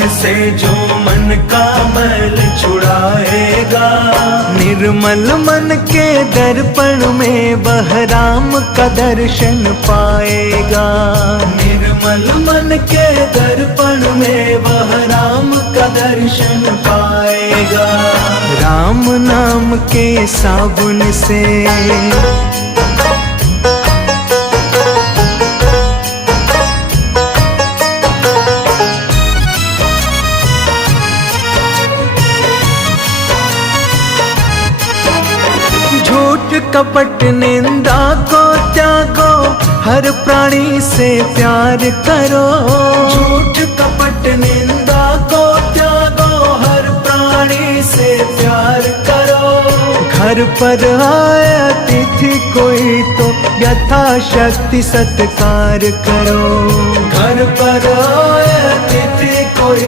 साबुन से जो मन का मैल छुड़ाएगा। निर्मल मन के दर्पण में वह राम का दर्शन पाएगा। निर्मल मन के दर्पण में वह राम का दर्शन पाएगा। राम नाम के साबुन से झूठ कपट निंदा को त्यागो, हर प्राणी से प्यार करो। झूठ कपट निंदा को त्यागो, हर प्राणी से प्यार करो। घर पर आए अतिथि कोई तो यथाशक्ति सत्कार करो। घर पर आए अतिथि